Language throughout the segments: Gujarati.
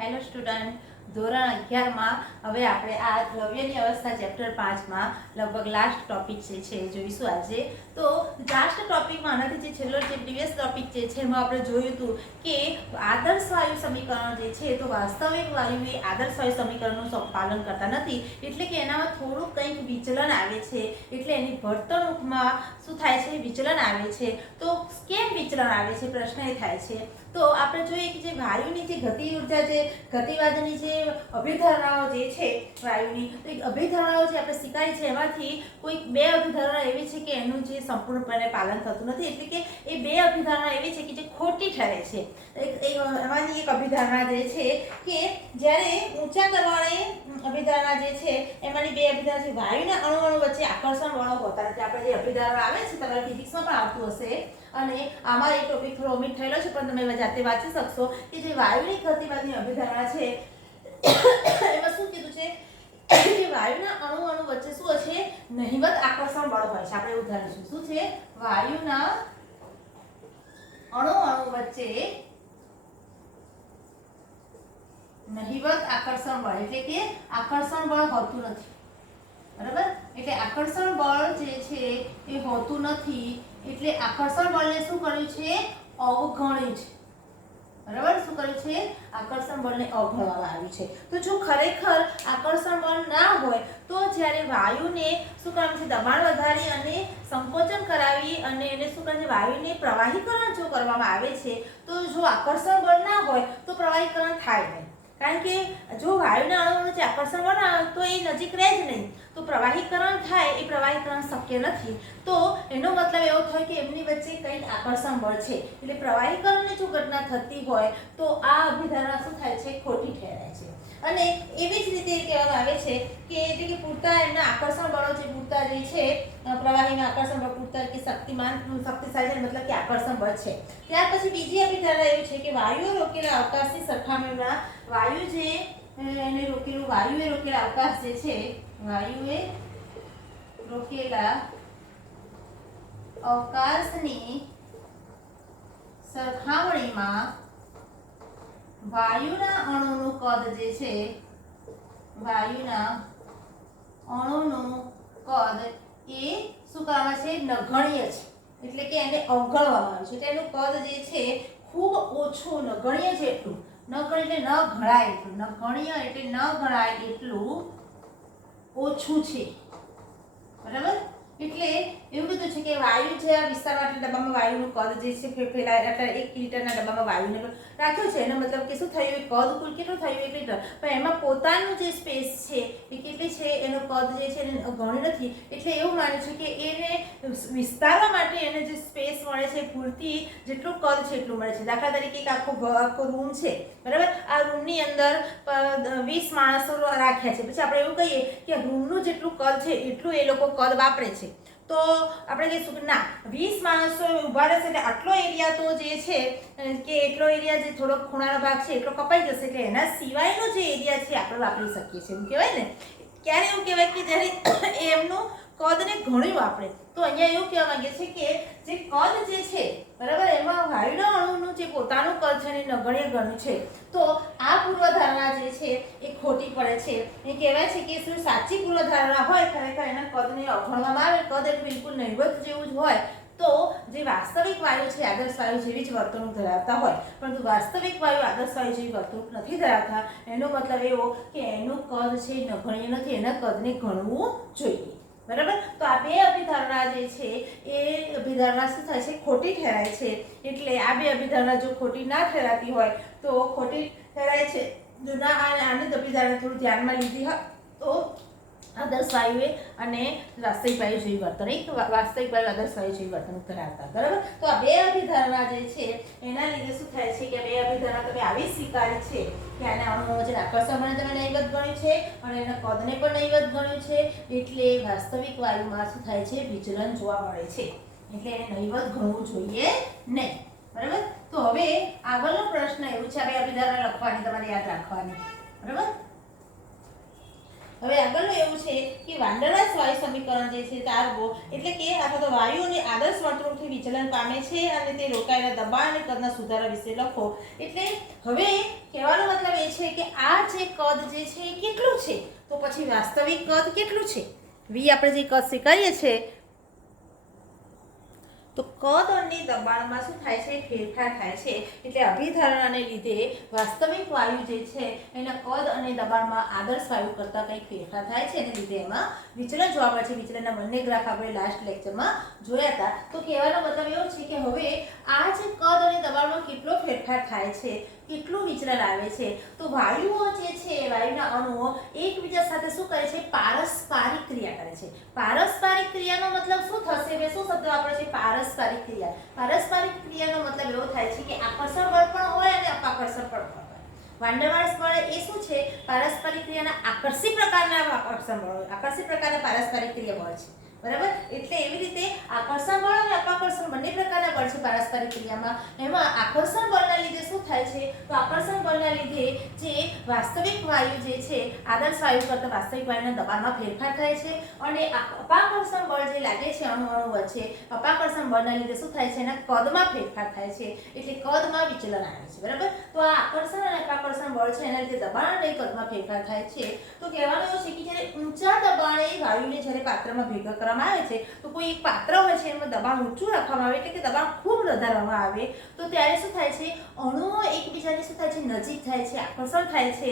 હેલો સ્ટુડન્ટ, ધોરણ 11 માં હવે આપણે આ દ્રવ્યની અવસ્થા ચેપ્ટર 5 માં લગભગ લાસ્ટ ટોપિક છે જોઈશું આજે. તો લાસ્ટ ટોપિકમાં આનાથી જે છેલ્લો જે પ્રીવિયસ ટોપિક છે એમાં આપણે જોયું હતું કે આદર્શ વાયુ સમીકરણ જે છે તો વાસ્તવિક વાયુ એ આદર્શ વાયુ સમીકરણનું પાલન કરતા નથી, એટલે કે એનામાં થોડું કંઈક વિચલન આવે છે, એટલે એની વર્તણૂકમાં શું થાય છે, વિચલન આવે છે. તો કેમ વિચલન આવે છે પ્રશ્ન એ થાય છે. તો આપણે જોઈએ કે જે વાયુની જે ગતિ ઉર્જા, જે ગતિવાદની જે અભિધારણાઓ જે છે વાયુની, તો એ અભિધારણાઓ જે આપણે શીખાય છે એમાંથી કોઈ બે અભિધારણા એવી છે કે એનું જે સંપૂર્ણપણે પાલન થતું નથી, એટલે કે એ બે અભિધારણા એવી છે કે જે ખોટી ઠરે છે. એમાંની એક અભિધારણા જે છે કે જ્યારે ઊંચા દબાણે અભિધારણા જે છે એમાંની બે અભિધારણા છે, વાયુના અણુ વચ્ચે આકર્ષણ બળો હોતા નથી. આપણે જે અભિધારણા આવે છે તમારા ફિઝિક્સમાં પણ આવતું હશે, અને આમાં એક ટોપિક થોડો ઓમિટ થયેલો છે પણ તમે જાતે વાંચી શકશો કે જે વાયુની ગતિવાદની અભિધારણા છે એમાં શું કીધું છે કે વાયુના અણુ વચ્ચે શું છે, નહિવત આકર્ષણ બળ હોય છે. આપણે ઉદાહરણ શું છે, વાયુના અણુ વચ્ચે નહિવત આકર્ષણ બળ, એટલે કે આકર્ષણ બળ હોતું નથી. બરાબર, એટલે આકર્ષણ બળ જે છે એ હોતું નથી, એટલે આકર્ષણ બળને શું કર્યું છે, અવગણ્યું છે. બરાબર, શું કર્યું છે, આકર્ષણ બળને અવગણવામાં આવ્યું છે. તો જો ખરેખર આકર્ષણ બળ ના હોય તો જ્યારે વાયુને શું કરવાનું છે, દબાણ વધારી અને સંકોચન કરાવી અને એને શું કરે છે, વાયુને પ્રવાહીકરણ જો કરવામાં આવે છે, તો જો આકર્ષણ બળ ના હોય તો પ્રવાહીકરણ થાય નહીં. કારણ કે જો વાયુના અણુઓનું જે આકર્ષણ બળ ના હોય તો એ નજીક રહે જ નહીં, તો પ્રવાહીકરણ થાય એ પ્રવાહીકરણ શક્ય નથી. તો એનો મતલબ એવો થાય કે એમની વચ્ચે કંઈક આકર્ષણ બળ છે, એટલે પ્રવાહીકરણની જો ઘટના થતી હોય તો આ અભિધારણા શું થાય છે, ખોટી ઠેરાય છે. અને એવી જ રીતે કહેવામાં આવે છે કે એટલે કે પૂરતા એમના આકર્ષણ બળો જે પૂરતા જે છે પ્રવાહીના આકર્ષણ બળ પૂરતા કે શક્તિશાળી છે, મતલબ કે આકર્ષણ બળ છે. ત્યાર પછી બીજી અભિધારણા એવી છે કે વાયુએ રોકેલા અવકાશની સરખામણીમાં વાયુએ રોકેલા અવકાશ જે છે, વાયુએ રોકેલા અવકાશની સરખામણીમાં વાયુના અણુનું કદ જે છે, વાયુના અણુનું કદ એ શું કરવામાં છે, નગણ્ય છે, એટલે કે એને અવગણવામાં આવે છે. એટલે એનું કદ જે છે ખૂબ ઓછું, નગણ્ય છે એટલું, નગણ્ય એટલે ન ગણાય એટલું, નગણ્ય એટલે ન ગણાય એટલું ઓછું છે. બરાબર, એટલે એવું કીધું છે કે વાયુ જે આ વિસ્તારમાં આટલા ડબ્બામાં વાયુનું કદ જે છે ફેલાય, એટલે 1 લિટરના ડબ્બામાં વાયુને રાખ્યો છે, એનો મતલબ કે શું થયું, કદ કુલ કેટલું થયું, 1 લિટર, પણ એમાં પોતાનું જે સ્પેસ છે એ કેટલી છે, એનો કદ જે છે એને ગણ્યું નથી. એટલે એવું માને છે કે એને વિસ્તારવા માટે એને જે સ્પેસ મળે છે પૂરતી જેટલું કદ છે એટલું મળે છે. દાખલા તરીકે એક આખો રૂમ છે, બરાબર, આ રૂમની અંદર 20 માણસો રાખ્યા છે, પછી આપણે એવું કહીએ કે રૂમનું જેટલું કદ છે એટલું એ લોકો કદ વાપરે છે, તો આપણે કહીશું કે ના 20 માણસો ઊભા રહેશે એટલે આટલો એરિયા તો જે છે કે એટલો એરિયા જે થોડો ખૂણાનો ભાગ છે એટલો કપાઈ જશે, એટલે એના સિવાયનો જે એરિયા છે આપણે વાપરી શકીએ છીએ. એવું કહેવાય ને, ક્યારે એવું કહેવાય કે જ્યારે એમનું કદને ઘણું વાપરે. તો અહીંયા એવું કહેવા માંગે છે કે જે કદ જે છે, બરાબર, એમાં વાયુના અણુનું જે પોતાનું કદ છે એને નગણ્ય ગણ્યું છે. તો આ પૂર્વધારણા જે છે એ ખોટી પડે છે. એ કહેવાય છે કે શું સાચી પૂર્વધારણા હોય, ખરેખર એના કદને અવગણવામાં આવે, કદ એટલે બિલકુલ નહિવત જેવું જ હોય, તો જે વાસ્તવિક વાયુ છે આદર્શ વાયુ જેવી જ વર્તણૂક ધરાવતા હોય. પરંતુ વાસ્તવિક વાયુ આદર્શ વાયુ જેવી વર્તણૂક નથી ધરાવતા, એનો મતલબ એવો કે એનું કદ છે નગણ્ય નથી, એના કદને ગણવું જોઈએ. બરાબર, તો આ બે અભિધારણા જે છે એ અભિધારણા શું થાય છે, ખોટી ઠેરાય છે. એટલે આ બે અભિધારણા જો ખોટી ના ઠેરાતી હોય તો ખોટી ઠેરાય છે. જો ના આની અભિધારણા થોડું ધ્યાનમાં લીધી હોય તો આદર્શ વાયુએ અને વાસ્તવિક વાયુ જેવી વર્તણૂક, વાસ્તવિક વાયુ આદર્શ વાયુ જેવી વર્તણૂક ધરાવતા. બરાબર, તો આ બે અભિધારણા જે છે એના લીધે શું થાય છે કે બે અભિધારણા તમે આવી સ્વીકારી છે કે આના અણુઓ જે આકર્ષણ બળને તમે નહિવત ગણ્યું છે અને એના કદને પણ નહિવત ગણ્યું છે, એટલે વાસ્તવિક વાયુમાં શું થાય છે, વિચલન જોવા મળે છે, એટલે એને નહિવત ગણવું જોઈએ નહીં. બરાબર, તો હવે આગળનો પ્રશ્ન એવું છે, આ બે અભિધારણા લખવાની, તમારે યાદ રાખવાની. બરાબર, હવે આગળનું એવું છે કે વાંડરવાસ વાયુ સમીકરણ જે છે તારવો એટલે કે અથવા તો વાયુઓની આદર્શ વર્તણૂકથી વિચલન પામે છે અને તે રોકાયેલા દબાણ અને કદના સુધારા વિશે લખો. એટલે હવે કહેવાનો મતલબ એ છે કે આ જે કદ જે છે એ કેટલું છે, તો પછી વાસ્તવિક કદ કેટલું છે. વી આપણે જે કદ સ્વીકારીએ છીએ તો કદ અને દબાણમાં શું થાય છે, ફેરફાર થાય છે. એટલે અભિધારણાને લીધે વાસ્તવિક વાયુ જે છે એના કદ અને દબાણમાં આદર્શ વાયુ કરતાં કંઈક ફેરફાર થાય છે અને લીધે એમાં વિચલન જોવા મળે છે. વિચલનના બંને ગ્રાફ આપણે લાસ્ટ લેક્ચરમાં જોયા હતા. તો કહેવાનો મતલબ એવો છે કે હવે આ જે કદ અને દબાણમાં કેટલો ફેરફાર થાય છે, કેટલું વિચલન આવે છે, તો વાયુઓ જે છે વાયુના અણુઓ એકબીજા સાથે શું કરે છે, પારસ્પરિક ક્રિયા કરે છે. પારસ્પરિક ક્રિયાનો મતલબ શું થશે, હવે શું શબ્દ વાપરે છે, પારસ્પરિક ક્રિયા. પારસ્પરિક ક્રિયાનો મતલબ એવો થાય છે કે આકર્ષણ બળ પણ હોય અને અપાકર્ષણ બળ પણ હોય. વાંડરવાસ બળ એ શું છે, પારસ્પરિક ક્રિયાના આકર્ષી પ્રકારના આકર્ષણ બળ હોય, આકર્ષી પ્રકારના પારસ્પરિક ક્રિયા બળ છે. બરાબર. એટલે એવી રીતે આકર્ષણ બળ અને અપાકર્ષણ બંને પ્રકારના બળ છે પારસ્પરિક ક્રિયામાં. એમાં આકર્ષણ બળના લીધે શું થાય છે, તો આકર્ષણ બળના લીધે જે વાસ્તવિક વાયુ જે છે આદર્શ વાયુ કરતાં વાસ્તવિક વાયુના દબાણમાં ફેરફાર થાય છે અને અપાકર્ષણ બળ જે લાગે છે અણુ વચ્ચે, અપાકર્ષણ બળના લીધે શું થાય છે, એના કદમાં ફેરફાર થાય છે. એટલે કદમાં વિચલન આવે છે. બરાબર. તો આ આકર્ષણ અને અપાકર્ષણ બળ છે એના લીધે દબાણ અને કદમાં ફેરફાર થાય છે. તો કહેવાનું એવું છે કે જ્યારે ઊંચા દબાણે વાયુને જ્યારે પાત્રમાં ભેગા આવે છે તો કોઈ એક પાત્ર હોય છે એમાં દબાણ ઊંચું રાખવામાં આવે એટલે કે દબાણ ખૂબ વધારવામાં આવે તો ત્યારે શું થાય છે, અણુઓ એકબીજાની શું થાય છે, નજીક થાય છે, આકર્ષણ થાય છે.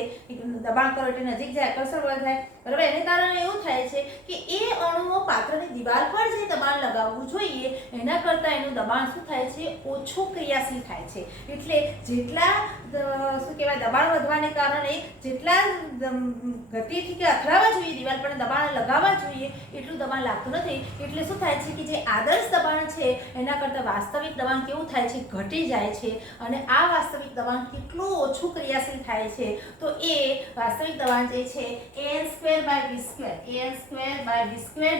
દબાણ કરો એટલે નજીક જાય, આકર્ષણ બળ થાય. બરાબર. એને કારણે એવું થાય છે કે એ અણુઓ પાત્રની દિવાલ પર જે દબાણ લગાવવું જોઈએ એના કરતાં એનું દબાણ શું થાય છે, ઓછું ક્રિયાશીલ થાય છે. એટલે જેટલા શું કહેવાય દબાણ વધવાને કારણે જેટલા ગતિથી કે અથડાવા જોઈએ દિવાલ પર દબાણ લગાવવા જોઈએ એટલું દબાણ લાગતું નથી. એટલે શું થાય છે કે જે આદર્શ દબાણ છે એના કરતાં વાસ્તવિક દબાણ કેવું થાય છે, ઘટી જાય છે. અને આ વાસ્તવિક દબાણ કેટલું ઓછું ક્રિયાશીલ થાય છે, તો એ વાસ્તવિક દબાણ જે છે an²/v²,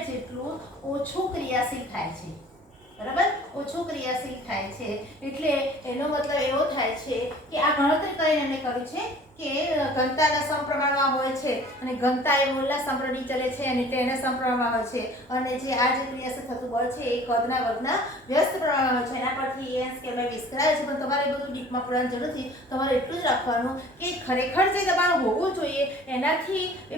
જેટલું ઓછું ક્રિયાશીલ થાય છે. બરાબર. ઓછું ક્રિયાશીલ થાય છે. એટલે એનો મતલબ એવો થાય છે કે આ ગણતરી કરીને એમણે કર્યું છે કે ઘનતાના સમપ્રમાણમાં હોય છે અને ઘનતા એ મૂળના સમપ્રમાણમાં ચલે છે અને તેના સમપ્રમાણમાં હોય છે અને જે આ જે ક્રિયાશીલ થતું બળ છે એ કદના વર્ગના વ્યસ્ત પ્રમાણમાં હોય છે. એના પરથી an²/v² આવે છે. પણ તમારે બધું ડીપમાં પડવાની જરૂર નથી. તમારે એટલું જ રાખવાનું કે ખરેખર જે દબાણ હોવું જોઈએ એનાથી એ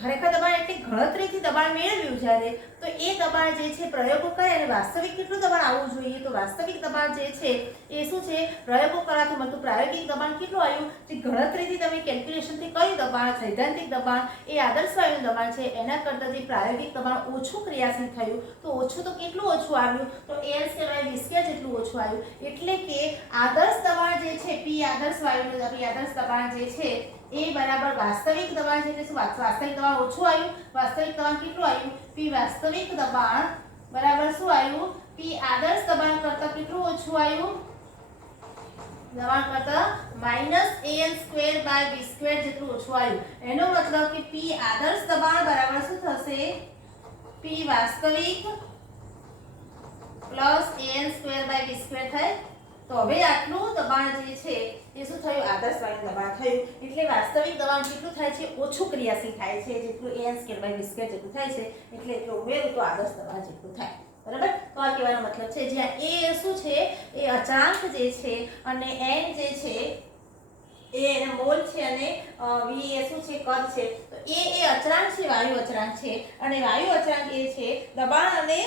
ખરેખર દબાણ એટલે ગણતરીથી દબાણ મેળવ્યું જ્યારે તો એ દબાણ જે છે પ્રયોગો કરે અને વાસ્તવિક કેટલું દબાણ આવવું જોઈએ, તો વાસ્તવિક દબાણ જે છે એ શું છે, પ્રયોગો કરવાથી મળતું પ્રાયોગિક દબાણ કેટલું આવ્યું, જે ગણતરીથી તમે કેલ્ક્યુલેશનથી કયું દબાણ, સૈદ્ધાંતિક દબાણ એ આદર્શ વાયુનું દબાણ છે એના કરતાં જે પ્રાયોગિક દબાણ ઓછું ક્રિયાશીલ થયું તો ઓછું તો કેટલું ઓછું આવ્યું, તો an²/v² જેટલું ઓછું આવ્યું. એટલે કે આદર્શ દબાણ જે છે P આદર્શ વાયુનું આદર્શ દબાણ જે છે એ બરાબર વાસ્તવિક દબાણ છે. એટલે શું વાસ્તવિક દબાણ ઓછું આવ્યું, વાસ્તવિક દબાણ કેટલું આવ્યું, P વાસ્તવિક દબાણ બરાબર શું આવ્યું, P આદર્શ દબાણ કરતાં કેટલું ઓછું આવ્યું, દબાણ કરતાં -an²/v² જેટલું ઓછું આવ્યું. એનો મતલબ કે P આદર્શ દબાણ બરાબર શું થશે, P વાસ્તવિક +an²/v² થાય. તો હવે આટલું દબાણ જે છે એ શું થયું, આદર્શ વાયુ દબાણ થયું. એટલે વાસ્તવિક દબાણ કેટલું થાય છે, ઓછું ક્રિયાશીલ થાય છે, જેટલું an²/v² જેટલું થાય છે. એટલે ઉમેરું તો આદર્શ દબાણ જેટલું થાય. બરાબર. તો આ કહેવાનો મતલબ છે જ્યાં a શું છે એ અચળાંક જે છે અને n જે છે એ એના મોલ છે અને v એ શું છે, કદ છે. તો એ અચળાંક છે, વાયુ અચળાંક છે અને વાયુ અચળાંક એ છે દબાણ અને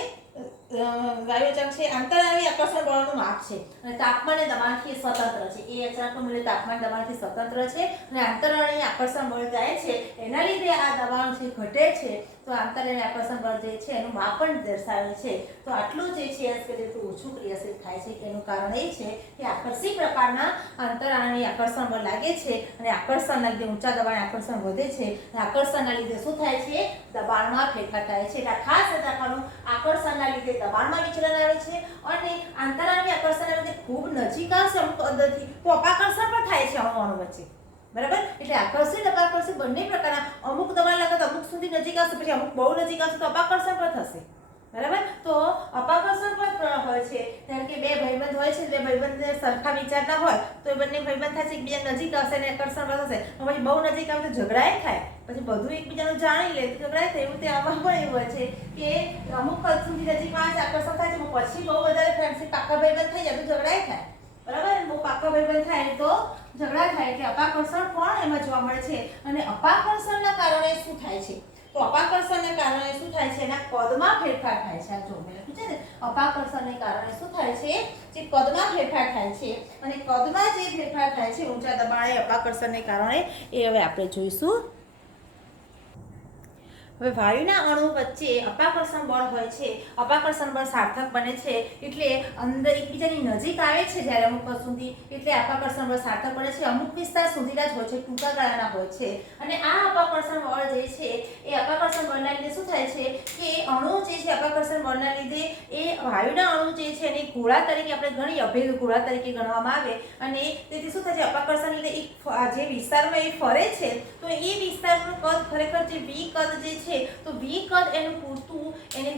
વાયુ અચળાંક છે આંતરાણવી આકર્ષણ બળનું માપ છે અને તાપમાન અને દબાણથી સ્વતંત્ર છે. એ અચળાંકનું મૂલ્ય તાપમાન દબાણથી સ્વતંત્ર છે અને આંતરાણવી આકર્ષણ બળ જાય છે એના લીધે આ દબાણ છે ઘટે છે. તો આંતરાણવી આકર્ષણ બળ જે છે એનું માપ પણ દર્શાવે છે. તો આટલું જે છે એટલું ઓછું ક્રિયાશીલ થાય છે. એનું કારણ એ છે કે આકર્ષી પ્રકારના આંતરાણવી આકર્ષણ બળ લાગે છે અને આકર્ષણના લીધે ઊંચા દબાણે આકર્ષણ વધે છે અને આકર્ષણના લીધે શું થાય છે, દબાણમાં ફેરફાર થાય છે. એટલે ખાસ યાદ રાખવાનું, આકર્ષણના લીધે દબાણમાં વિચલન આવે છે અને આંતરાણવી આકર્ષણના લીધે ખૂબ નજીક આવશે અમુક અંદરથી તો અપાકર્ષણ પણ થાય છે અણુઓ વચ્ચે. બરાબર. એટલે આકર્ષિત અપાકર્ષિત બંને પ્રકારના, અમુક દબાણ લાગે તો અમુક સુધી નજીક આવશે, પછી અમુક બહુ નજીક આવશે તો અપાકર્ષણ પણ થશે. બરાબર. તો અપાકર્ષણ પણ 3 હોય છે. જેમ કે બે ભાઈબંધ હોય છે, બે ભાઈબંધ સરખા વિચારતા હોય તો એ બંને ભાઈબંધ થાય છે, એકબીજા નજીક આવશે અને આકર્ષણ વધશે. પછી બહુ નજીક આવે તો ઝઘડાય થાય, પછી બધું એકબીજાનું જાણી લે તો ઝઘડાય થાય. એવું તે આમાં પણ એવું હોય છે કે અમુક હદ સુધી નજીકમાં આવે આકર્ષણ થાય છે, પછી બહુ વધારે ફ્રેન્ડશિપ પાકા ભાઈબંધ થઈ જાય તો ઝઘડાય થાય. બરાબર. બહુ પાકા ભાઈબંધ થાય તો ઝઘડા થાય. એટલે અપાકર્ષણ પણ એમાં જોવા મળે છે. અને અપાકર્ષણના કારણે શું થાય છે? તો અપાકર્ષણને કારણે શું થાય છે? એના કદમાં ફેરફાર થાય છે. આ જો મેં લખ્યું છે ને, અપાકર્ષણને કારણે શું થાય છે? જે કદમાં ફેરફાર થાય છે. અને કદમાં જે ફેરફાર થાય છે ઊંચા દબાણે અપાકર્ષણને કારણે, એ હવે આપણે જોઈશું. હવે વાયુના અણુ વચ્ચે અપાકર્ષણ બળ હોય છે. અપાકર્ષણ બળ સાર્થક બને છે એટલે અંદર એકબીજાની નજીક આવે છે જ્યારે અમુક હદ સુધી, એટલે અપાકર્ષણ બળ સાર્થક બને છે. અમુક વિસ્તાર સુધીના જ હોય છે, ટૂંકા ગાળાના હોય છે. અને આ અપાકર્ષણ બળ જે છે એ અપાકર્ષણ બળના લીધે શું થાય છે કે અણુ જે છે અપાકર્ષણ બળના લીધે એ વાયુના અણુ જે છે એને ગોળા તરીકે આપણે ગણીએ, અભેદ ગોળા તરીકે ગણવામાં આવે. અને તેથી શું થાય છે? અપાકર્ષણ લીધે જે વિસ્તારમાં એ ફરે છે તો એ વિસ્તારનું કદ ખરેખર જે વી કદ જે છે, તો વી કદ એનું પૂરતું એને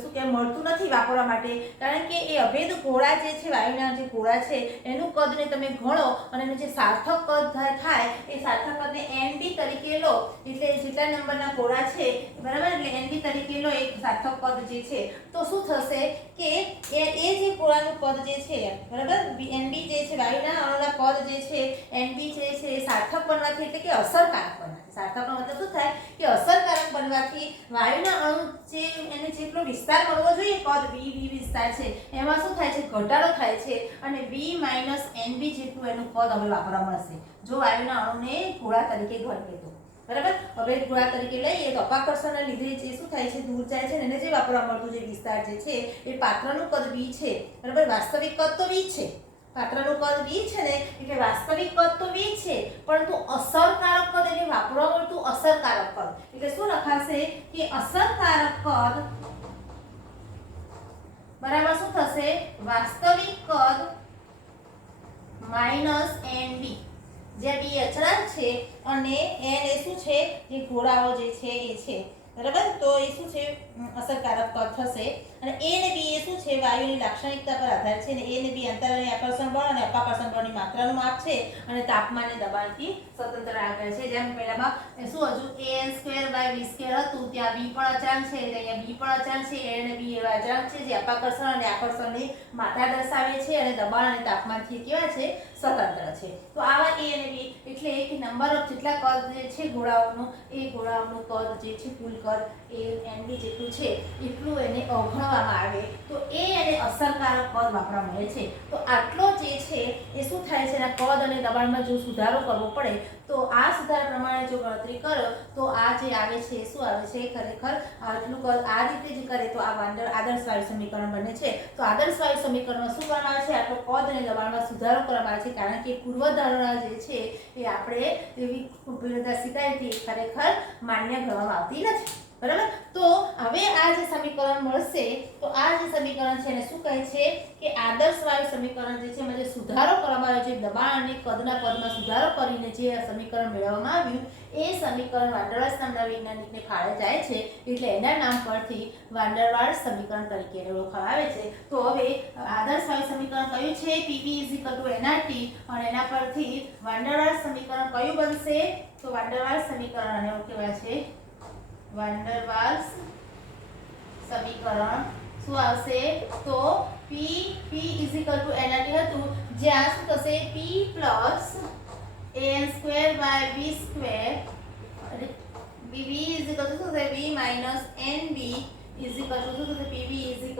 શું કે મળતું નથી વાપરવા માટે. કારણ કે એ અભેદ ગોળા જે છે, વાયુના જે ગોળા છે એનું કદને તમે ગણો અને એનું જે સાર્થક કદ થાય એ સાર્થક કદને NB તરીકે લો. એટલે જેટલા નંબરના ગોળા છે, બરાબર, એટલે NB તરીકે લો એક સાર્થક કદ જે છે, તો શું થશે કે એ જે ગોળાનું કદ જે છે, બરાબર, NB જે છે વાયુના અણુના કદ જે છે, NB જે છે એ સાર્થક બનવાથી, એટલે કે અસરકારક બનવાથી, સાર્થકનો મતલબ શું થાય કે અસરકારક બનવાથી વાયુના અણુ જે એને જેટલો વિસ્તાર મળવો જોઈએ, કદ V વિસ્તાર છે, એમાં શું થાય છે? ઘટાડો થાય છે. અને V - NB જેટલું એનું કદ હવે વાપરવા મળશે જો વાયુના અણુને ગોળા તરીકે ગણીએ તો. બરાબર. હવે ગોળા તરીકે લઈએ તો અપાકર્ષણના લીધે જે શું થાય છે? દૂર જાય છે અને એને જે વાપરવા મળતું જે વિસ્તાર જે છે એ પાત્રનું કદ V છે. બરાબર. વાસ્તવિક કદ તો V છે, પાત્રનું કદ V છે ને, એટલે વાસ્તવિક કદ તો V છે, પરંતુ અસરકારક કદ એટલે વાપરવા મળતું અસરકારક કદ. એટલે શું લખાશે કે અસરકારક કદ બરાબર શું થશે? વાસ્તવિક કદ -NB. જે B અચળાંક છે અને N એ શું છે? જે ગોળાઓ જે છે એ છે. બરાબર. તો એ શું છે? અસરકારક કદ થશે. અને A અને B એ શું છે? વાયુની લાક્ષણિકતા પર આધાર છે. અને A અને B અંતરાલની આકર્ષણ બળ અને અપાકર્ષણ બળની માત્રાનું માપ છે અને તાપમાન અને દબાણથી સ્વતંત્ર આકાર છે. જેમ પહેલામાં શું હજુ an² / v² હતું, ત્યાં V પણ અચળાંક છે, એટલે અહીંયા B પણ અચળાંક છે. A અને B એવા અચળાંક છે જે અપાકર્ષણ અને આકર્ષણની માત્રા દર્શાવે છે અને દબાણ અને તાપમાનથી કેવા છે? સ્વતંત્ર છે. તો આવા A અને B એટલે કે નંબર ઓફ જેટલા કદ જે છે ગોળાઓનું, એ ગોળાઓનું કદ જે છે, કુલ કદ એ NB જેટલું છે એટલું એને અવગણવામાં આવે તો એ એને અસરકારક કદ વાપરવા મળે છે. તો આટલો જે છે એ શું થાય છે? એના કદ અને દબાણમાં જો સુધારો કરવો પડે તો આ સુધારા પ્રમાણે જો ગણતરી કરો તો આ જે આવે છે શું આવે છે? ખરેખર આટલું કદ આ રીતે જ કરે તો આ આદર્શ વાયુ સમીકરણ બને છે. તો આદર્શ વાયુ સમીકરણમાં શું કરવામાં આવે છે? આટલો કદ અને દબાણમાં સુધારો કરવામાં આવે છે, કારણ કે પૂર્વધારણા જે છે એ આપણે એવી વિરોધાભાસી ખરેખર માન્ય ગણવામાં આવતી નથી. બરાબર. તો હવે આ જે સમીકરણ મળશે તો આ જે સમીકરણ છે એને શું કહે છે કે આદર્શ વાયુ સમીકરણ જે છે એમાં જે સુધારો કરવામાં આવ્યો છે, દબાણ અને કદના પદમાં સુધારો કરીને જે આ સમીકરણ મેળવવામાં આવ્યું એ સમીકરણ વાન ડર વાલ્સ નામના વૈજ્ઞાનિકને ફાળે જાય છે. એટલે એના નામ પરથી વાન ડર વાલ્સ સમીકરણ તરીકે ઓળખવામાં આવે છે. તો હવે આદર્શ વાયુ સમીકરણ કયું છે? PV = nRT. અને એના પરથી વાન ડર વાલ્સ સમીકરણ કયું બનશે? તો વાન ડર વાલ્સ સમીકરણ આને એવું કહેવાય છે, વાન ડર વાલ્સ સમીકરણ શું આવશે? તો P = nRT હતું, જ્યાં શું થશે? P + an² / v² અને PV શું થશે? V - NB શું થશે? PV =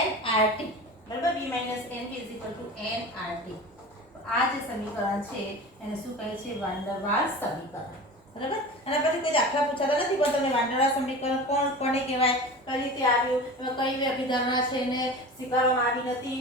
nRT. બરાબર. V - NB = nRT. આ જે સમીકરણ છે એને શું કહે છે? વાન ડર વાલ્સ સમીકરણ. બરાબર. આના પછી કોઈ દાખલા પૂછાતા નથી, પણ તમને વાન ડર વાલ્સ સમીકરણ કોને કહેવાય, કઈ રીતે આવ્યું, કઈ અભિધારણા છે એને સ્વીકારવામાં આવી નથી,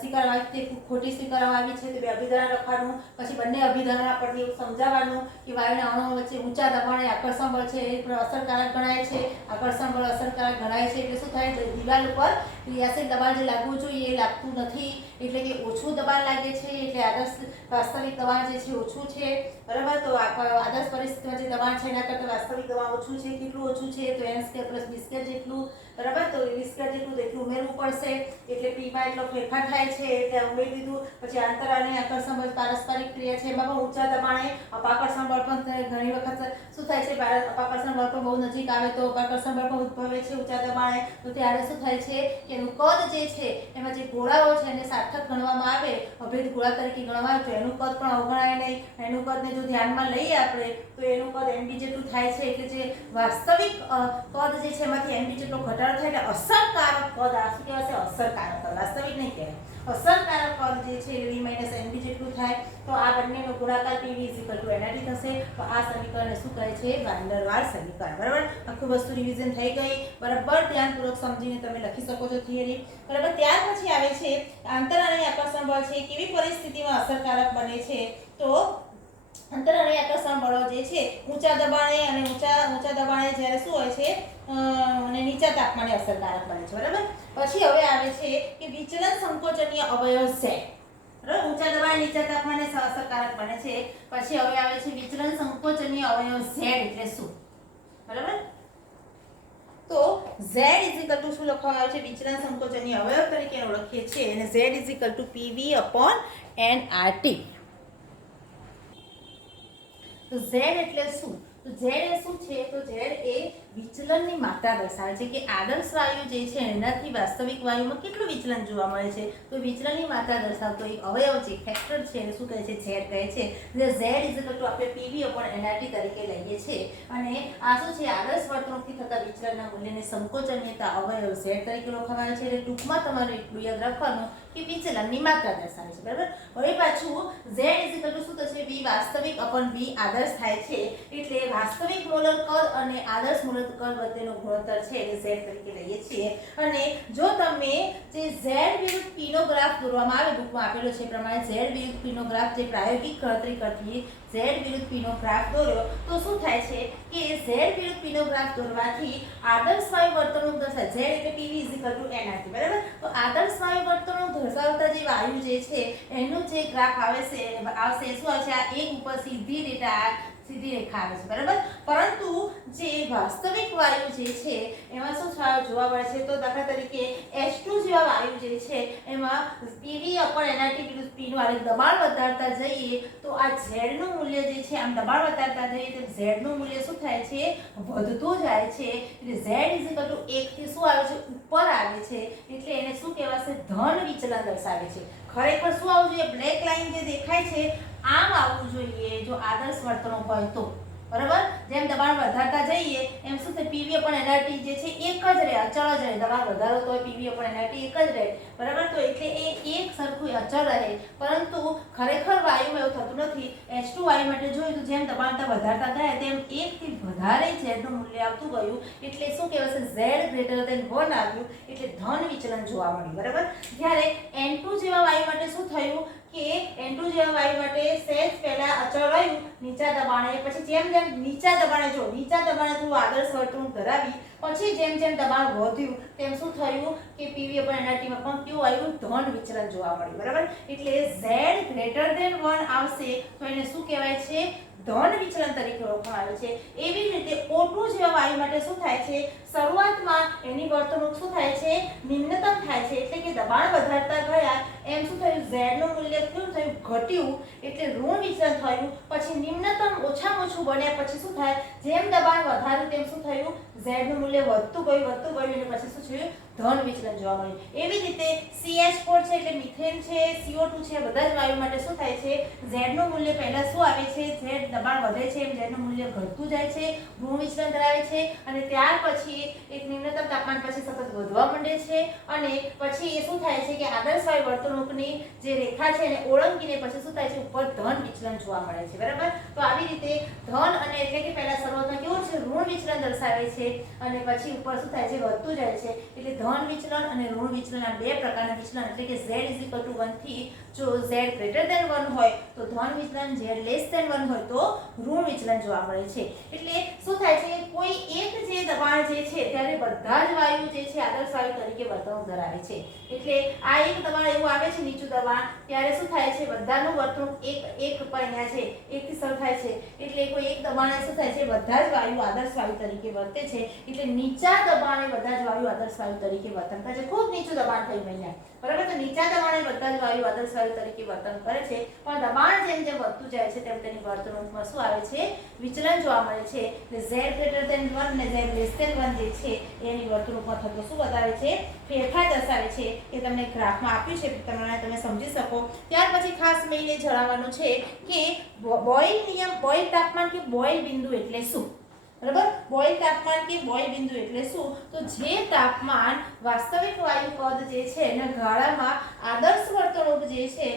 સ્વીકારવામાં આવી તે ખોટી સ્વીકારવામાં આવી છે, તો બે અભિધારણા લખવાનું. પછી બંને અભિધારણા પરથી એવું સમજાવવાનું કે વાયુના અણુઓ વચ્ચે ઊંચા દબાણે આકર્ષણ બળ છે એ પણ અસરકારક ગણાય છે. આકર્ષણ બળ અસરકારક ગણાય છે એટલે શું થાય? દિવાલ ઉપર ક્રિયાશીલ દબાણ જે લાગવું જોઈએ એ લાગતું નથી, એટલે કે ઓછું દબાણ લાગે છે. એટલે આદર્શ વાસ્તવિક દબાણ જે છે ઓછું છે. બરાબર. તો આદર્શ પરિસ્થિતિમાં જે દબાણ છે એના કરતાં વાસ્તવિક દબાણ ઓછું છે. કેટલું ઓછું છે? તો n² + v² જેટલું. જેટલું, બરાબર, તો 20 જેટલું એટલું ઉમેરવું પડશે, એટલે પીમાં એટલો ફેરફાર થાય છે એટલે ઉમેરી દીધું. પછી આંતરાણી આકર્ષણ બળ પારસ્પરિક ક્રિયા છે, એમાં પણ ઊંચા દબાણે અપાકર્ષણ બળ પણ ઘણી વખત શું થાય છે, અપાકર્ષણ બળ પણ બહુ નજીક આવે તો અપાકર્ષણ બળ પણ ઉદ્ભવે છે ઊંચા દબાણે. તો ત્યારે શું થાય છે કે એનું કદ જે છે એમાં જે ગોળાઓ છે એને સાર્થક ગણવામાં આવે, અભેદ ગોળા તરીકે ગણવામાં આવે, તો એનું કદ પણ અવગણાય નહીં. એનું કદને જો ધ્યાનમાં લઈએ આપણે તો એનું કદ એમબી જેટલું થાય છે, એટલે જે વાસ્તવિક કદ જે છે એમાંથી એમબી જેટલો ઘટાડો થાય એટલે અસરકારક કદ, આ શું કહેવાશે, અસરકારક કદ, વાસ્તવિક નહીં કહેવાય, અસરકારક કદ જે છે એ v - nb જેટલું થાય. તો આ બંનેનો ગુણાકાર pv = nrt થશે. તો આ સમીકરણને શું કહે છે, વાન ડર વાલ્સ સમીકરણ. બરાબર, આખું વસ્તુ રિવિઝન થઈ ગઈ. બરાબર, ધ્યાનપૂર્વક સમજીને તમે લખી શકો છો થિયરી. બરાબર, ત્યાર પછી આવે છે આંતરાણી આકર્ષણ બળ છે કેવી પરિસ્થિતિમાં અસરકારક બને છે. તો આંતરાણી આકર્ષણ બળો જે છે ઊંચા દબાણે અને ઊંચા દબાણે જ્યારે શું હોય છે અને નીચા તાપમાને અસરકારક બને છે. બરાબર, પછી હવે આવે છે કે વિચલન સંકોચનીય અવયવ Z. બરાબર, ઊંચા દબાણે નીચા તાપમાને અસરકારક બને છે. પછી હવે આવે છે વિચલન સંકોચનીય અવયવ Z એટલે શું. બરાબર, તો Z = શું લખવામાં આવે છે, વિચલન સંકોચનીય અવયવ તરીકે ઓળખીએ છીએ અને Z = PV/nRT. તો Z એટલે શું, તો Z એ શું છે, તો Z એ વિચલનની માત્રા દર્શાવે છે કે આદર્શ વાયુ જે છે એનાથી વાસ્તવિક વાયુમાં કેટલું વિચલન જોવા મળે છે. તો વિચલનની માત્રા દર્શાવતો એક અવયવ છે, ફેક્ટર છે, એને શું કહે છે, Z કહે છે. Z = આપણે PV/nRT તરીકે લઈએ છીએ અને આ શું છે, આદર્શ વર્તણૂકથી થતા વિચલનના મૂલ્યને સંકોચનીયતા અવયવ Z તરીકે ઓળખવામાં આવે છે. એટલે ટૂંકમાં તમારે એટલું યાદ રાખવાનું કે વિચલનની માત્રા દર્શાવે છે. બરાબર, હવે પાછું Z = શું થશે, V વાસ્તવિક/V આદર્શ થાય છે. એટલે વાસ્તવિક મોલર કદ અને આદર્શ મોલર કદ વચ્ચેનો ગુણોત્તર છે એટલે Z તરીકે લઈએ છીએ. અને જો તમે જે Z વિરુદ્ધ P નો ગ્રાફ દોરવામાં આવે, બુકમાં આપેલો છે પ્રમાણે Z વિરુદ્ધ P નો ગ્રાફ, જે પ્રાયોગિક ગણતરી કરતી Z વિરુદ્ધ P નો ગ્રાફ દોર્યો તો શું થાય છે કે Z વિરુદ્ધ P નો ગ્રાફ દોરવાથી આદર્શ વાયુ વર્તણૂક દર્શાવે. Z એટલે PV = nRT. બરાબર, તો આદર્શ વાયુ વર્તણૂક દર્શાવતા જે વાયુ જે છે એનું જે ગ્રાફ આવશે શું આવશે, આ એક ઉપર સીધી રેખા આવે છે. બરાબર, પરંતુ જે વાસ્તવિક વાયુ જે છે એમાં શું જોવા મળે છે, તો દાખલા તરીકે H2 જેવા વાયુ જે છે એમાં PV/nRT વિરુદ્ધ P નું આલેખ દબાણ વધારતા જઈએ તો આ Z નું મૂલ્ય જે છે, આમ દબાણ વધારતા જઈએ તો Z નું મૂલ્ય શું થાય છે, વધતું જાય છે. એટલે Z = 1 થી શું આવે છે, ઉપર આવે છે. એટલે એને શું કહેવાશે, ધન વિચલન દર્શાવે છે. ખરેખર શું આવવું જોઈએ, બ્લેક લાઈન જે દેખાય છે આમ આવવું જોઈએ જો આદર્શ વર્તણૂક હોય તો. બરાબર, જેમ દબાણ વધારતા જઈએ એમ શું થાય, PV/nRT જે છે એક જ રહે, અચળ જ રહે. દબાણ વધારો તો PV/nRT એક જ રહે. બરાબર, તો એટલે એ એક સરખું અચળ રહે. પરંતુ ખરેખર વાયુમાં એવું થતું નથી. H2 વાયુ માટે જોયું તો જેમ દબાણ વધારતા ગયા તેમ 1 થી વધારે Z નું મૂલ્ય આવતું ગયું. એટલે શું કહેવાશે, Z > 1 આવ્યું. એટલે ધન વિચલન જોવા મળ્યું. બરાબર, જ્યારે N2 જેવા વાયુ માટે શું થયું કે N2 જેવા વાયુ માટે સહેજ પહેલા અચળ રહ્યું નીચા દબાણે, પછી જેમ જેમ નીચા દબાણે થોડું આદર્શ વર્તણૂક ધરાવી, પછી જેમ જેમ દબાણ વધ્યું તેમ શું થયું કે PV/nRT માં પણ કેવું આવ્યું, ધન વિચલન જોવા મળ્યું. બરાબર, એટલે Z > 1 આવશે તો એને શું કહેવાય છે, ધન વિચલન તરીકે ઓળખવામાં આવે છે. એવી જ રીતે O2 જેવા વાયુ માટે શું થાય છે, શરૂઆતમાં એની વર્તણૂક શું થાય છે, નિમ્નતમ થાય છે. એટલે કે દબાણ વધારતા ગયા એમ શું થયું, Z નું મૂલ્ય કેવું થયું, ઘટ્યું. એટલે ઋણ વિચલન થયું. પછી નિમ્નતમ ઓછામાં ઓછું બન્યા પછી શું થાય, જેમ દબાણ વધાર્યું તેમ શું થયું, Z નું મૂલ્ય વધતું ગયું એટલે પછી શું થયું, ધન વિચલન જોવા મળ્યું. એવી રીતે CH4 છે એટલે મિથેન છે, CO2 છે, બધા જ વાયુ માટે શું થાય છે, Z નું મૂલ્ય પહેલા શું આવે છે, Z દબાણ વધે છે એમ Z નું મૂલ્ય ઘટતું જાય છે, ઋણ વિચલન ધરાવે છે. અને ત્યાર પછી એક નિમ્નતમ તાપમાન પછી સતત વધવા માંડે છે અને પછી એ શું થાય છે કે આદર્શ વાયુ વર્તણૂકની જે રેખા છે એને ઓળંગીને પછી શું થાય છે, ઉપર ધન વિચલન જોવા મળે છે. બરાબર, તો આવી રીતે ધન અને એટલે કે પહેલા શરૂઆતમાં કેવું છે, ઋણ વિચલન દર્શાવે છે અને પછી ઉપર શું થાય છે, વધતું જાય છે. એટલે ધન વિચલન અને ઋણ વિચલન આ બે પ્રકારના વિચલન. એટલે કે Z = 1 થી જો Z > 1 હોય તો ધન વિચલન, Z < 1 હોય તો ઋણ વિચલન જોવા મળે છે. એટલે શું થાય છે, કોઈ એક જે દબાણ જે છે ત્યારે બધા જ વાયુ જે છે આદર્શ વાયુ તરીકે વર્તણૂક ધરાવે છે. એટલે આ એક દબાણ એવું આવે છે નીચું દબાણ, ત્યારે શું થાય છે, બધાનું વર્તણૂક એક પર અહીંયા છે, એક થી શરૂ થાય છે. એટલે કોઈ એક દબાણે શું થાય છે, બધા જ વાયુ વાયુ આદર્શ વાયુ તરીકે વર્તે છે. એટલે નીચા દબાણે બધા જ વાયુ આદર્શ વાયુ તરીકે વર્તન કરે છે. ખૂબ નીચું દબાણ થઈ ગયું બરાબર. તો નીચા દબાણે બધા જ વાયુ આદર્શ વાયુ તરીકે વર્તન કરે છે. પણ દબાણ જેમ જેમ વધતું જાય છે તેમ તેની વર્તણૂકમાં શું આવે છે? વિચલન જોવા મળે છે. એટલે z greater than 1 અને z less than 1 જે છે એની વર્તણૂકમાં થતો શું બતાવે છે? ફેરફાર દર્શાવે છે. એ તમને ગ્રાફમાં આપ્યું છે, તમે સમજી શકો. ત્યાર પછી ખાસ મેઇન એ જણાવવાનું છે કે બોઇલ નિયમ, બોઇલ તાપમાન કે બોઇલ બિંદુ એટલે શું? બરાબર. બોઇલ તાપમાન કે બોઇલ બિંદુ એટલે શું? તો જે તાપમાન વાસ્તવિક વાયુ પદ જે છે એના ગાળામાં આદર્શ વર્તણૂક જે છે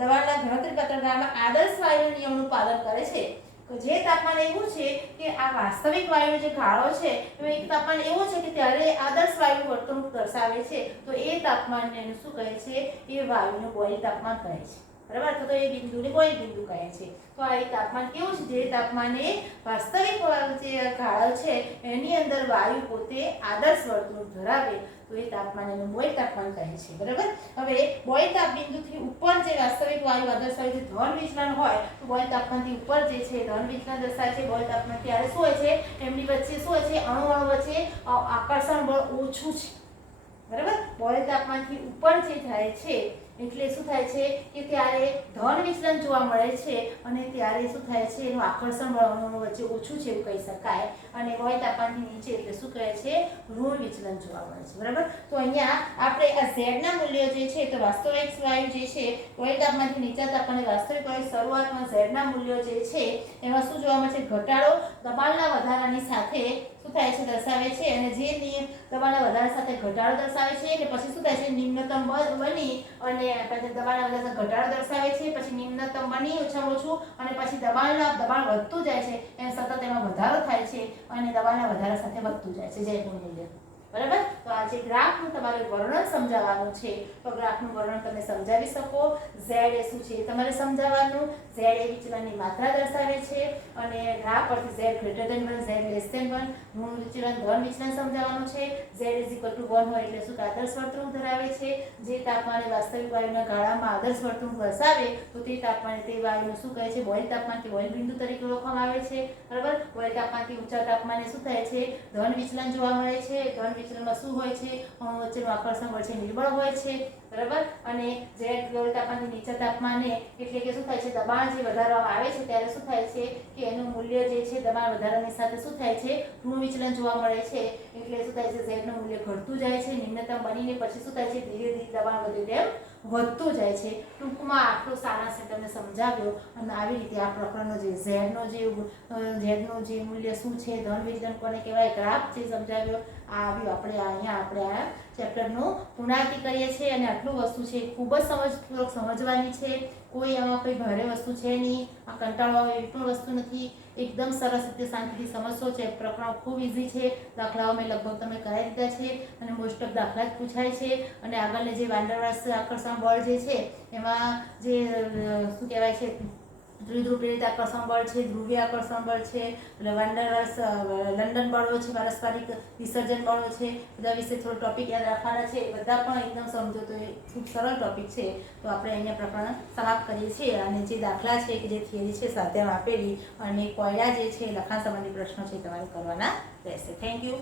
દબાણના ગણતરી પત્રકારમાં આદર્શ વાયુ નિયમનું પાલન કરે છે. તો જે તાપમાન એવું છે કે આ વાસ્તવિક વાયુનો જે ગાળો છે એમાં એક તાપમાન એવું છે કે ત્યારે આદર્શ વાયુ વર્તણૂક દર્શાવે છે. તો એ તાપમાનને શું કહે છે? એ વાયુનું બોઇલ તાપમાન કહે છે. બરાબર. તો એ બિંદુને બોઇલ બિંદુ કહે છે. તો આ તાપમાન કેવું છે? જે તાપમાને વાસ્તવિક જે ગાળો છે એની અંદર વાયુ પોતે આદર્શ વર્તણૂક ધરાવે તો એ તાપમાન એનું બોઇલ તાપમાન કહે છે. બરાબર. હવે બોઇલ તાપ બિંદુથી ઉપર જે વાસ્તવિક વાયુ આદર્શ વાયુ જે ધન વિચલન હોય તો બોઇલ તાપમાનથી ઉપર જે છે ધન વિચલન દર્શાવે છે. બોઇલ તાપમાન ત્યારે શું હોય છે? એમની વચ્ચે શું હોય છે? અણુ વચ્ચે આકર્ષણ બળ ઓછું છે. બરાબર. બોઇલ તાપમાનથી ઉપર જે થાય છે એટલે શું થાય છે કે ત્યારે ધન વિચલન જોવા મળે છે અને ત્યારે શું થાય છે? એનું આકર્ષણ બળ અણુઓ વચ્ચે ઓછું છે એવું કહી શકાય. અને બોઇલ તાપમાનથી નીચે એટલે શું કહે છે? ઋણ વિચલન જોવા મળે છે. બરાબર. તો અહીંયા આપણે આ z ના મૂલ્યો જે છે તો વાસ્તવિક વાયુ જે છે બોઇલ તાપમાનથી નીચા તાપમાને વાસ્તવિક વાયુ શરૂઆતમાં z ના મૂલ્યો જે છે એમાં શું જોવા મળે છે? ઘટાડો દબાણના વધારાની સાથે શું થાય છે? દર્શાવે છે. અને જે નિયમ દબાણના વધારા સાથે ઘટાડો દર્શાવે છે એટલે પછી શું થાય છે? નિમ્નતમ બની અને પછી દબાણના વધારા ઘટાડો દર્શાવે છે. પછી નિમ્નતમ બની ઓછામાં ઓછું અને પછી દબાણ વધતું જાય છે એમ સતત એમાં વધારો થાય છે અને દબાણના વધારા સાથે વધતું જાય છે જેનું મૂલ્ય. બરાબર. તો આ જે ગ્રાફનું તમારે વર્ણન સમજાવવાનું છે તો ગ્રાફનું વર્ણન તમે સમજાવી શકો. z એ શું છે તમારે સમજાવવાનું. z એ વિચલનની માત્રા દર્શાવે છે અને ગ્રાફ પરથી z greater than 1 z less than 1 ઋણ વિચલન ધન વિચલન સમજાવવાનું છે. z = 1 હોય એટલે શું? આદર્શ વર્તણૂક ધરાવે છે. જે તાપમાને વાસ્તવિક વાયુના ગાળામાં આદર્શ વર્તણૂક દર્શાવે તો તે તાપમાને તે વાયુને શું કહે છે? બોઇલ તાપમાન કે બોઇલ બિંદુ તરીકે ઓળખવામાં આવે છે. બરાબર. બોઇલ તાપમાનથી ઊંચા તાપમાને શું થાય છે? ધન વિચલન જોવા મળે છે. ધન વિચલનમાં શું હોય છે? અણુ વચ્ચેનું આકર્ષણ બળ છે નિર્બળ હોય છે. બરાબર. અને જે બોઇલ તાપમાનથી નીચા તાપમાને એટલે કે શું થાય છે? દબાણ જે વધારવામાં આવે છે ત્યારે શું થાય છે કે એનું મૂલ્ય જે છે દબાણ વધારાની સાથે શું થાય છે? ઋણ વિચલન જોવા મળે છે. એટલે શું થાય છે? z નું મૂલ્ય ઘટતું જાય છે નિમ્નતમ બનીને પછી શું થાય છે? ધીરે ધીરે દબાણ વધે તેમ વધતું જાય છે. ટૂંકમાં આટલો સારાંશ તમને સમજાવ્યો અને આવી રીતે આ પ્રકરણનો જે ઝેડનું જે મૂલ્ય શું છે, ધન વિચલન કોને કહેવાય, ગ્રાફ જે સમજાવ્યો આ આવ્યું આપણે આ ચેપ્ટરનું પૂર્ણાવૃત્તિ કરીએ છીએ. અને આટલું વસ્તુ છે ખૂબ જ સમજપૂર્વક સમજવાની છે. કોઈ આમાં કોઈ ભારે વસ્તુ છે નહીં. આ કંટાળો આવે એવી પણ વસ્તુ નથી. એકદમ સરસ રીતે શાંતિથી સમજશો છે. પ્રકરણ ખૂબ ઇઝી છે. દાખલાઓ મેં લગભગ તમે કરાવી દીધા છે અને મોસ્ટ ઓફ દાખલા જ પૂછાય છે. અને આગળની જે વાંડરવાલ્સ આકર્ષણ બળ જે છે એમાં જે શું કહેવાય છે દ્વિધ્રુવ પ્રેરિત આકર્ષણ બળ છે, ધ્રુવીય આકર્ષણ બળ છે, વાંડરવાલ્સ લંડન બળો છે, પારસ્પરિક વિસર્જન બળો છે, બધા વિશે થોડો ટોપિક યાદ રાખવાના છે. બધા પણ એકદમ સમજો તો એ ખૂબ સરળ ટોપિક છે. તો આપણે અહીંયા પ્રકરણ સમાપ્ત કરીએ છીએ. અને જે દાખલા છે કે જે થિયરી છે સ્વાધ્યાયમાં આપેલી અને કોયડા જે છે લખાણ સંબંધી પ્રશ્નો છે તમારે કરવાના રહેશે. Thank you.